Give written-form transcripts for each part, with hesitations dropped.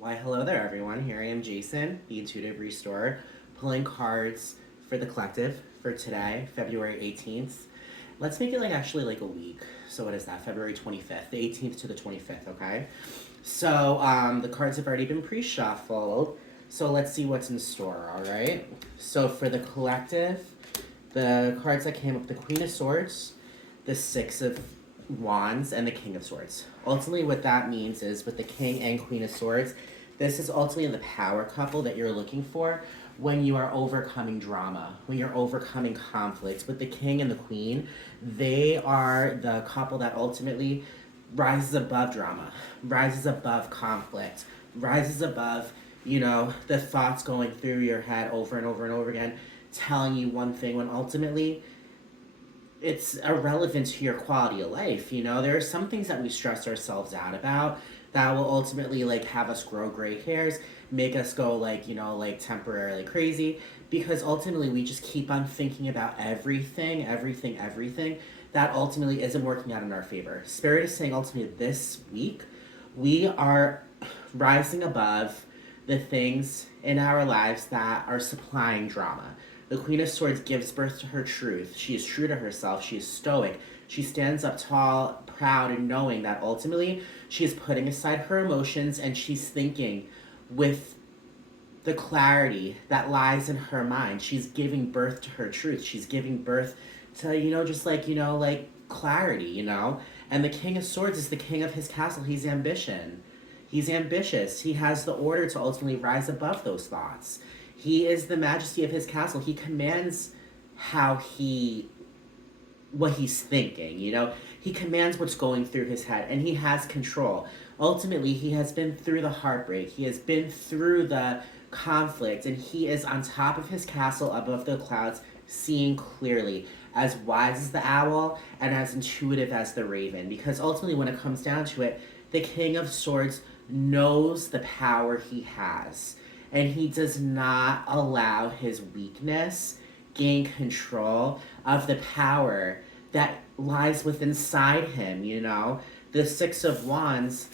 Why, hello there, everyone. Here I am, Jason, the Intuitive Restorer, pulling cards for the collective for today, February 18th. Let's make it like a week. So, what is that? February 25th, the 18th to the 25th, okay? So, the cards have already been pre shuffled. So, let's see what's in store, all right? So, for the collective, the cards that came up, the Queen of Swords, the Six of Wands, and the King of Swords. Ultimately, what that means is with the King and Queen of Swords, this is ultimately the power couple that you're looking for when you are overcoming drama, when you're overcoming conflicts. With the King and the Queen, they are the couple that ultimately rises above drama, rises above conflict, rises above, the thoughts going through your head over and over and over again, telling you one thing when ultimately it's irrelevant to your quality of life. There are some things that we stress ourselves out about that will ultimately like have us grow gray hairs, make us go like temporarily crazy, because ultimately we just keep on thinking about everything that ultimately isn't working out in our favor. Spirit is saying ultimately this week we are rising above the things in our lives that are supplying drama. The Queen of Swords gives birth to her truth. She is true to herself. She is stoic. She stands up tall, proud, and knowing that ultimately she is putting aside her emotions and she's thinking with the clarity that lies in her mind. She's giving birth to her truth. She's giving birth to, like clarity. And the King of Swords is the king of his castle. He's ambition. He's ambitious. He has the order to ultimately rise above those thoughts. He is the majesty of his castle. He commands what he's thinking. He commands what's going through his head, and he has control. Ultimately, he has been through the heartbreak. He has been through the conflict, and he is on top of his castle above the clouds, seeing clearly, as wise as the owl and as intuitive as the raven. Because ultimately, when it comes down to it, the King of Swords knows the power he has, and he does not allow his weakness gain control of the power that lies within inside him. The Six of Wands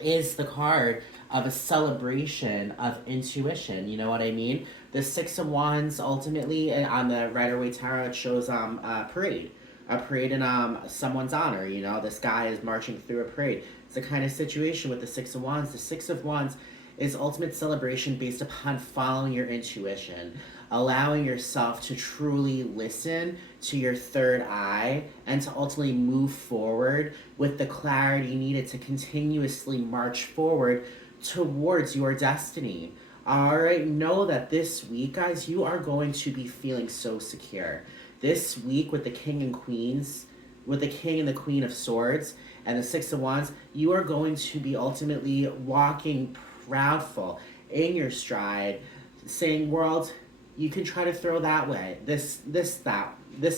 is the card of a celebration of intuition. You know what I mean? The Six of Wands ultimately on the Rider Waite Tarot, it shows a parade in someone's honor. This guy is marching through a parade. It's the kind of situation with the Six of Wands. The Six of Wands is ultimate celebration based upon following your intuition, allowing yourself to truly listen to your third eye, and to ultimately move forward with the clarity needed to continuously march forward towards your destiny. All right, know that this week, guys, you are going to be feeling so secure. This week with the King and Queens, with the King and the Queen of Swords, and the Six of Wands, you are going to be ultimately walking proudful in your stride, saying, world, you can try to throw that way, this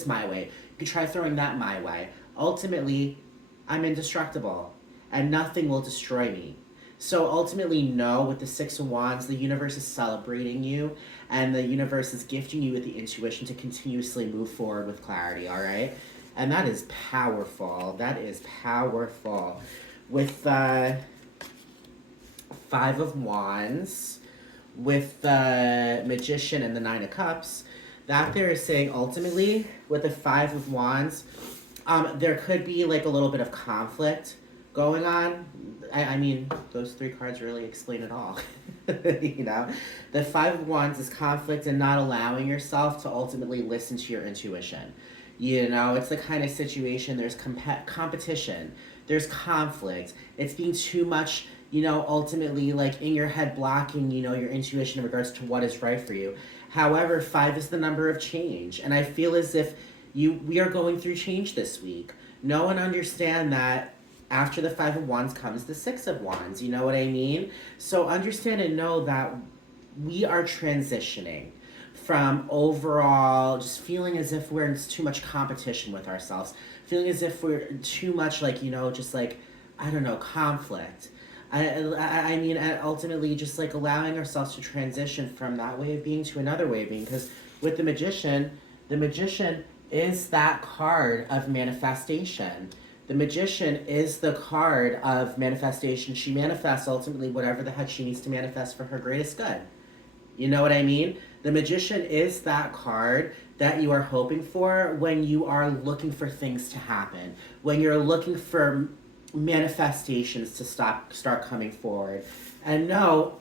my way. You can try throwing that my way. Ultimately, I'm indestructible, and nothing will destroy me. So ultimately, know with the Six of Wands, the universe is celebrating you, and the universe is gifting you with the intuition to continuously move forward with clarity, all right? And that is powerful. That is powerful. With the Five of Wands, with the Magician and the Nine of Cups, that they're saying ultimately, with the Five of Wands, there could be like a little bit of conflict going on. I mean, those three cards really explain it all. The Five of Wands is conflict and not allowing yourself to ultimately listen to your intuition. It's the kind of situation, there's competition, there's conflict, it's being too much, ultimately like in your head blocking, your intuition in regards to what is right for you. However, 5 is the number of change, and I feel as if we are going through change this week. Know and understand that after the Five of Wands comes the Six of Wands, you know what I mean? So understand and know that we are transitioning from overall just feeling as if we're in too much competition with ourselves, feeling as if we're too much like, just like, I don't know, conflict. I mean, ultimately just like allowing ourselves to transition from that way of being to another way of being. Because with the magician is that card of manifestation. The Magician is the card of manifestation. She manifests ultimately whatever the heck she needs to manifest for her greatest good. You know what I mean? The Magician is that card that you are hoping for when you are looking for things to happen, when you're looking for manifestations to start coming forward. And no,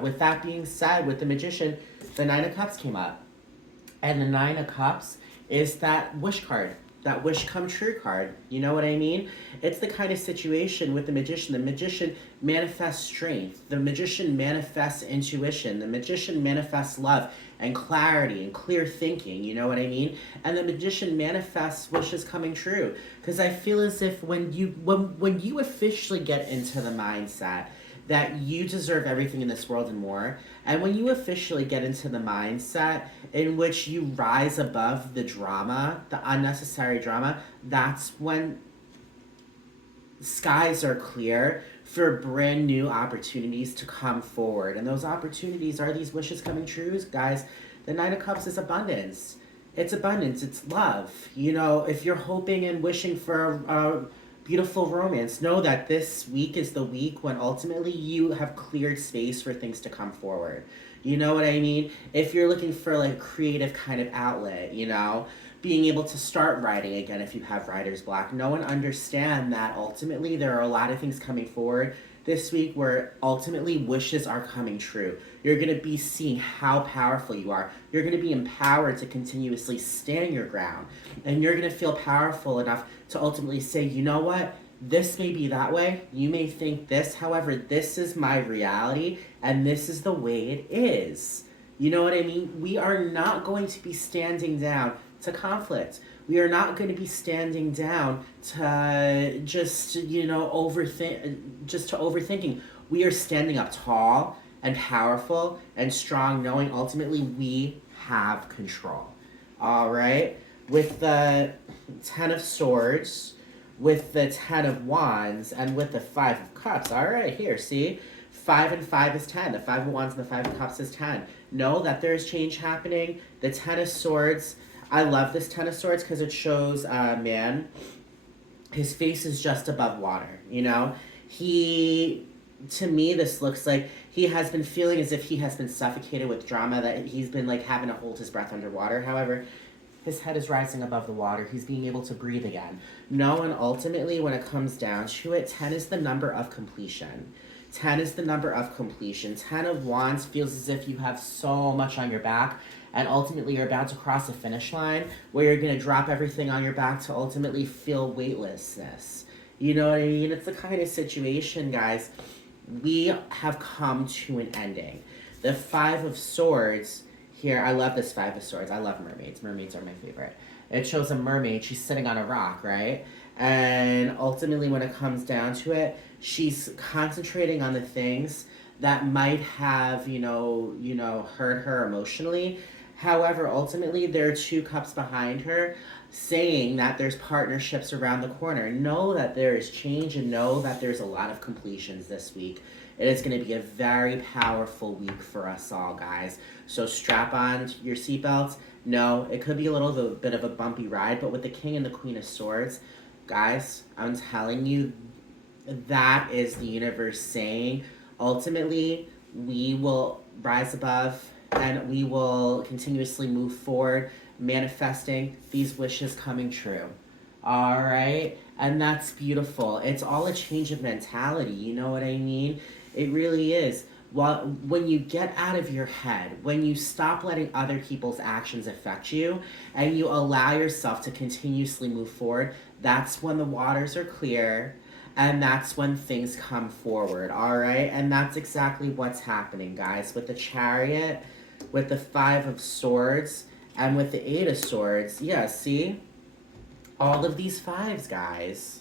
with that being said, with the Magician, the Nine of Cups came up. And the Nine of Cups is that wish card, that wish come true card. You know what I mean? It's the kind of situation with the Magician. The Magician manifests strength. The Magician manifests intuition. The Magician manifests love and clarity and clear thinking. You know what I mean? And the Magician manifests wishes coming true. Because I feel as if when you officially get into the mindset that you deserve everything in this world and more. And when you officially get into the mindset in which you rise above the drama, the unnecessary drama, that's when skies are clear for brand new opportunities to come forward. And those opportunities are these wishes coming true, guys. The Nine of Cups is abundance. It's abundance. It's love. You know, if you're hoping and wishing for beautiful romance, know that this week is the week when ultimately you have cleared space for things to come forward. You know what I mean? If you're looking for like creative kind of outlet, you know, being able to start writing again if you have writer's block, know and understand that ultimately there are a lot of things coming forward this week where ultimately wishes are coming true. You're going to be seeing how powerful you are. You're going to be empowered to continuously stand your ground. And you're going to feel powerful enough to ultimately say, you know what? This may be that way. You may think this. However, this is my reality and this is the way it is. You know what I mean? We are not going to be standing down to conflict. We are not going to be standing down to just, you know, overthinking. We are standing up tall and powerful and strong, knowing ultimately we have control. All right? With the Ten of Swords, with the Ten of Wands, and with the Five of Cups. All right, here, see? 5 and 5 is 10. The Five of Wands and the Five of Cups is 10. Know that there's change happening. The Ten of Swords, I love this Ten of Swords because it shows a man, his face is just above water, you know? To me, this looks like he has been feeling as if he has been suffocated with drama, that he's been like having to hold his breath underwater. However, his head is rising above the water. He's being able to breathe again. No, and ultimately, when it comes down to it, 10 is the number of completion. 10 is the number of completion. 10 of Wands feels as if you have so much on your back, and ultimately you're about to cross a finish line where you're going to drop everything on your back to ultimately feel weightlessness. You know what I mean? It's the kind of situation, guys, we have come to an ending. The Five of Swords here, I love this Five of Swords. I love mermaids. Mermaids are my favorite. It shows a mermaid. She's sitting on a rock, right? And ultimately, when it comes down to it, she's concentrating on the things that might have, hurt her emotionally. However, ultimately, there are two cups behind her saying that there's partnerships around the corner. Know that there is change and know that there's a lot of completions this week. It is going to be a very powerful week for us all, guys. So strap on your seatbelts. No, it could be a little bit of a bumpy ride, but with the King and the Queen of Swords, guys, I'm telling you, that is the universe saying, ultimately, we will rise above and we will continuously move forward, manifesting these wishes coming true. All right? And that's beautiful. It's all a change of mentality. You know what I mean? It really is. When you get out of your head, when you stop letting other people's actions affect you, and you allow yourself to continuously move forward, that's when the waters are clear, and that's when things come forward, all right? And that's exactly what's happening, guys. With the Chariot, with the Five of Swords, and with the Eight of Swords, yeah, see? All of these fives, guys.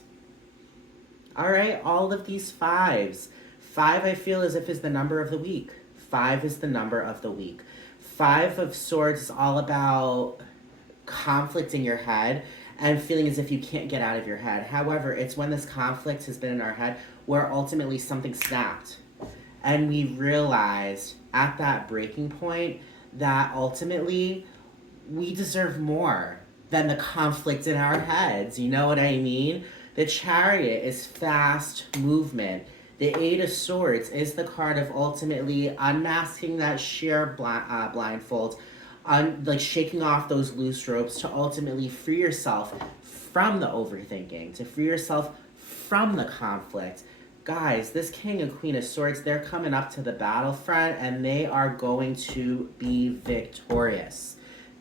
All right, all of these fives. 5, I feel as if is the number of the week. 5 is the number of the week. 5 of Swords is all about conflict in your head and feeling as if you can't get out of your head. However, it's when this conflict has been in our head where ultimately something snapped. And we realized at that breaking point that ultimately we deserve more than the conflict in our heads. You know what I mean? The Chariot is fast movement. The Eight of Swords is the card of ultimately unmasking that sheer blindfold, like shaking off those loose ropes to ultimately free yourself from the overthinking, to free yourself from the conflict. Guys, this King and Queen of Swords, they're coming up to the battlefront and they are going to be victorious.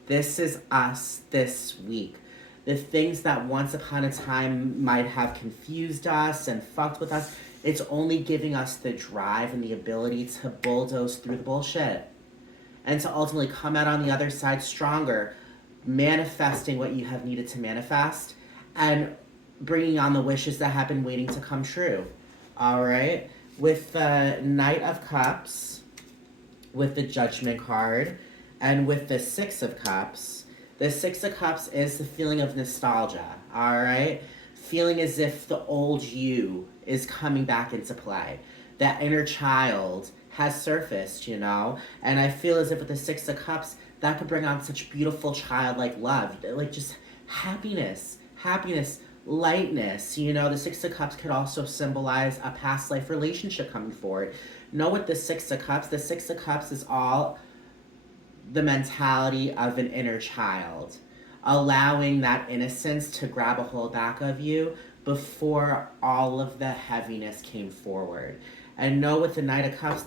This is us this week. The things that once upon a time might have confused us and fucked with us, it's only giving us the drive and the ability to bulldoze through the bullshit and to ultimately come out on the other side stronger, manifesting what you have needed to manifest and bringing on the wishes that have been waiting to come true. All right? With the Knight of Cups, with the Judgment card, and with the Six of Cups, the Six of Cups is the feeling of nostalgia, all right? Feeling as if the old you is coming back into play. That inner child has surfaced, you know? And I feel as if with the Six of Cups, that could bring on such beautiful childlike love, like just happiness, lightness. You know, the Six of Cups could also symbolize a past life relationship coming forward. Know with the Six of Cups, the Six of Cups is all the mentality of an inner child, allowing that innocence to grab a hold back of you before all of the heaviness came forward. And know with the Knight of Cups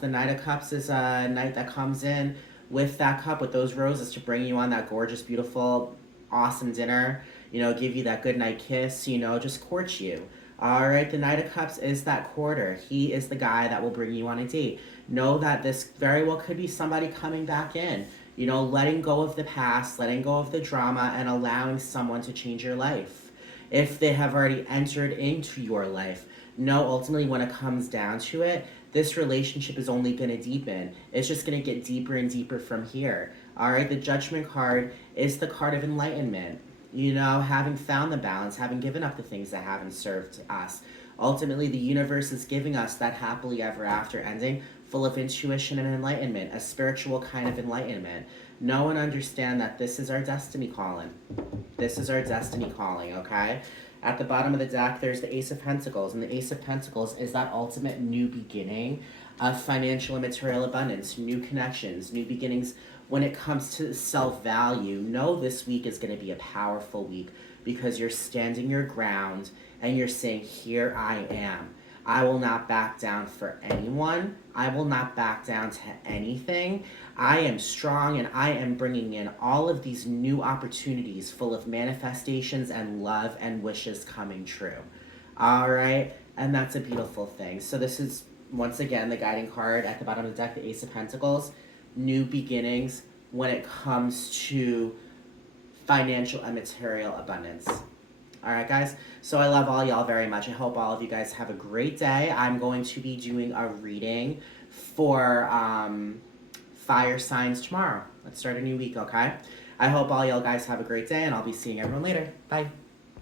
is a knight that comes in with that cup, with those roses to bring you on that gorgeous, beautiful, awesome dinner, you know, give you that good night kiss, you know, just court you. All right, the Knight of Cups is that courter. He is the guy that will bring you on a date. Know that this very well could be somebody coming back in, you know, letting go of the past, letting go of the drama, and allowing someone to change your life. If they have already entered into your life, know ultimately when it comes down to it, this relationship is only going to deepen. It's just going to get deeper and deeper from here. All right, the Judgment card is the card of enlightenment. You know, having found the balance, having given up the things that haven't served us. Ultimately, the universe is giving us that happily ever after ending full of intuition and enlightenment, a spiritual kind of enlightenment. Know and understand that this is our destiny calling. This is our destiny calling, okay? At the bottom of the deck, there's the Ace of Pentacles, and the Ace of Pentacles is that ultimate new beginning of financial and material abundance, new connections, new beginnings. When it comes to self-value, know this week is going to be a powerful week because you're standing your ground and you're saying, here I am. I will not back down for anyone. I will not back down to anything. I am strong and I am bringing in all of these new opportunities full of manifestations and love and wishes coming true. All right? And that's a beautiful thing. So this is, once again, the guiding card at the bottom of the deck, the Ace of Pentacles. New beginnings when it comes to financial and material abundance. All right, guys. So I love all y'all very much. I hope all of you guys have a great day. I'm going to be doing a reading for fire signs tomorrow. Let's start a new week, okay? I hope all y'all guys have a great day, and I'll be seeing everyone later. Bye.